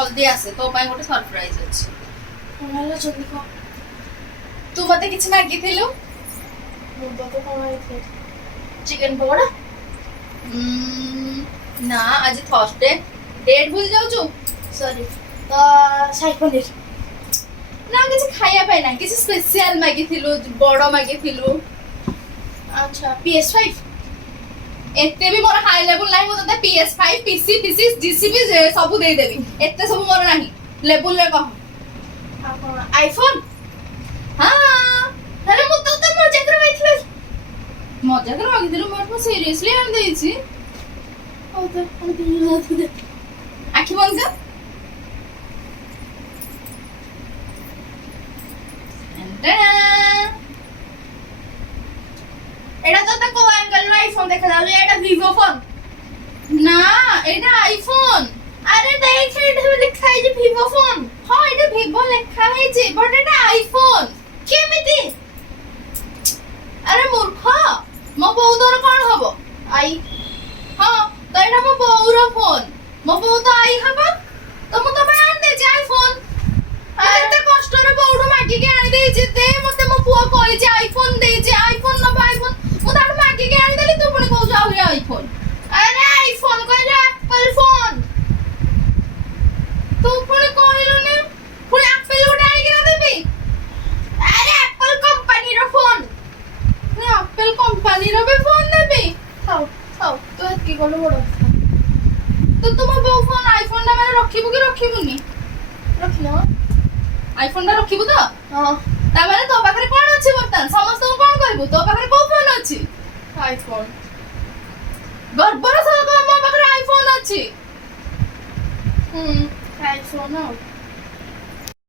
जल्दी आसे तो पाए गोटे सरप्राइज अछि कोणाला जल्दी को तू मते किछ मागी थिलु मुंबई तो कोण आहे चिकन पकोड़ा ना आज थर्सडे डेट भूल जाऊ छु सॉरी तो शाही पनीर ना किछ खाया पाए ना किछ स्पेशल मागी थिलु बड़ो मागी थिलु अच्छा PS5 एते भी मोर हाई लेवल नाही मो तते PS5 PC PC GCB सब दे देबी एते सब मोर नाही लेवल ले कह आपण आईफोन हां अरे मु तो मजा करवाइथिले मजा कर मागी दिलु मोर को सीरियसली आन देई छी ओ तो हम दिन आखि बंद कर एटा तो को एंगल रो आईफोन देखा जाऊ एटा Vivo फोन ना एटा आईफोन अरे देख एटा लिखा है जे Vivo फोन हां एटा Vivo लिखा है जे बट एटा आईफोन केमिति अरे मूर्ख मो बहुदर कोन हबो आई हां तो एटा मो बहुर फोन मो बहु तो आई हबो तो मो तो आन दे जे आईफोन अरे ते कष्ट रे बहुडो मागी के आनी दे जे दे मते मो पुआ कहि जे आईफोन दे जे आईफोन न आईफोन मो तार मागी के आनी देली तू पुणी कहू जाऊ रे आईफोन अरे आईफोन कहले एप्पल फोन तू पुणी कहिलु ने पुणी एप्पल उडा आई के देबी अरे एप्पल कंपनी रो फोन ने एप्पल कंपनी रो बे फोन देबी खाओ खाओ तो की कोलो बड़ तो तुम बहु फोन आईफोन टा माने रखिबु कि रखिबुनी रखिलो आईफोन टा रखिबु तो हां ता माने तो पाखरे कोन अछि बर्तन समस्त को कोन करबु तो पाखरे को फोन अछि आईफोन गर्बर सह को हम पाखरे आईफोन अछि आईफोन